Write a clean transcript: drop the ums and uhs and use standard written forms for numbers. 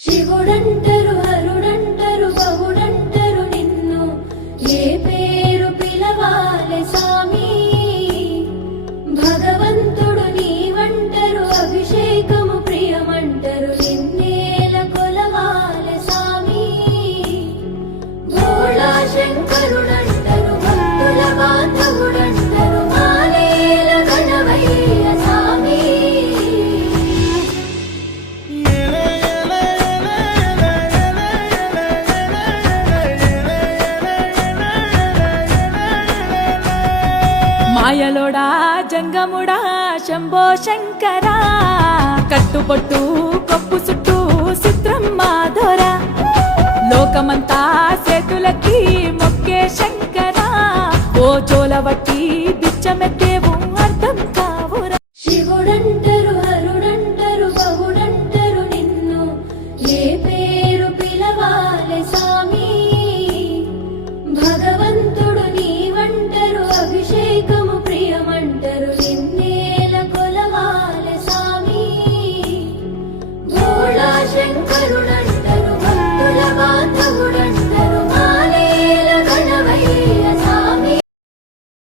శివుడంటరు హరుడంటరు బహుడంటరు నిన్ను ఏ పేరు పిలవాలె సామి భగవంతుడు నీవంటరు అభిషేకము ప్రియమంటరు నిన్నేల కొలవాలె సామి భోళా శంకరుడంటరు భక్తుల బాంధవుడంటరు మాలేల గణవయ్య సామి మాయలోడా జంగముడా శంభో శంకరా కట్టుబొట్టు కప్పు చుట్టూ